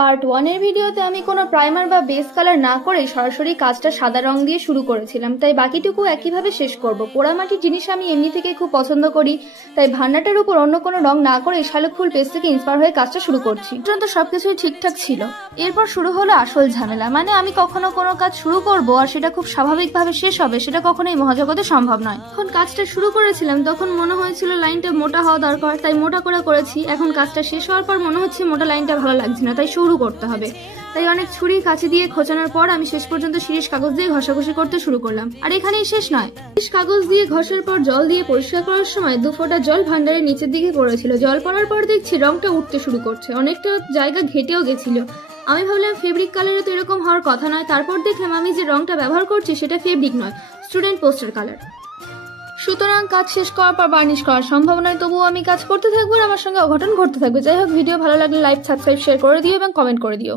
Part 1 এর ভিডিওতে আমি কোনো প্রাইমার বা বেস কালার না করে সরাসরি কাজটা সাদা রং দিয়ে শুরু করেছিলাম, তাই বাকিটুকু একইভাবে শেষ করব। পোড়ামাটির জিনিস আমি এমনি থেকে খুব পছন্দ করি, তাই ভান্ডাটার উপর অন্য কোনো রং না করে শালুক ফুল পেস্ট থেকে ইন্সপায়ার হয়ে কাজটা শুরু করছি। পর্যন্ত সবকিছুই ঠিকঠাক ছিল। এরপর শুরু হলো আসল ঝামেলা, মানে আমি কখনো কোনো কাজ শুরু করব আর সেটা খুব স্বাভাবিকভাবে শেষ হবে, সেটা কখনোই মহাজগতে সম্ভব নয়। যখন কাজটা শুরু করেছিলাম তখন মনে হয়েছিল লাইনটা মোটা হওয়া দরকার, তাই মোটা করে করেছি। এখন কাজটা শেষ হওয়ার পর মনে হচ্ছে মোটা লাইনটা ভালো লাগছে না, তাই সরু করতে হবে। তাই অনেক ছুরি কাঁচি দিয়ে খোঁচানোর পর আমি শেষ পর্যন্ত শিরিষ কাগজ দিয়ে ঘষাঘষি করতে শুরু করলাম। আর এখানেই শেষ নয়, শিরিষ কাগজ দিয়ে ঘষার পর জল দিয়ে পরিষ্কার করার সময় 2 ফোঁটা জল ভান্ডারের নিচের দিকে পড়েছিল। জল পড়ার পর দেখছি রংটা উঠতে শুরু করছে, অনেকটা জায়গা ঘেটেও গেছিল। আমি ভাবলাম ফেব্রিক কালারে তো এরকম হওয়ার কথা নয়। তারপর দেখলাম আমি যে রংটা ব্যবহার করছি সেটা ফেব্রিক নয়, স্টুডেন্ট পোস্টার কালার। সুতরাং কাজ শেষ করার পর বার্নিশ করার সম্ভাবনায় তবুও আমি কাজ করতে থাকবো আর আমার সঙ্গে অঘটন ঘটতে থাকবে। যাই হোক, ভিডিও ভালো লাগলে লাইক, সাবস্ক্রাইব, শেয়ার করে দিও এবং কমেন্ট করে দিও।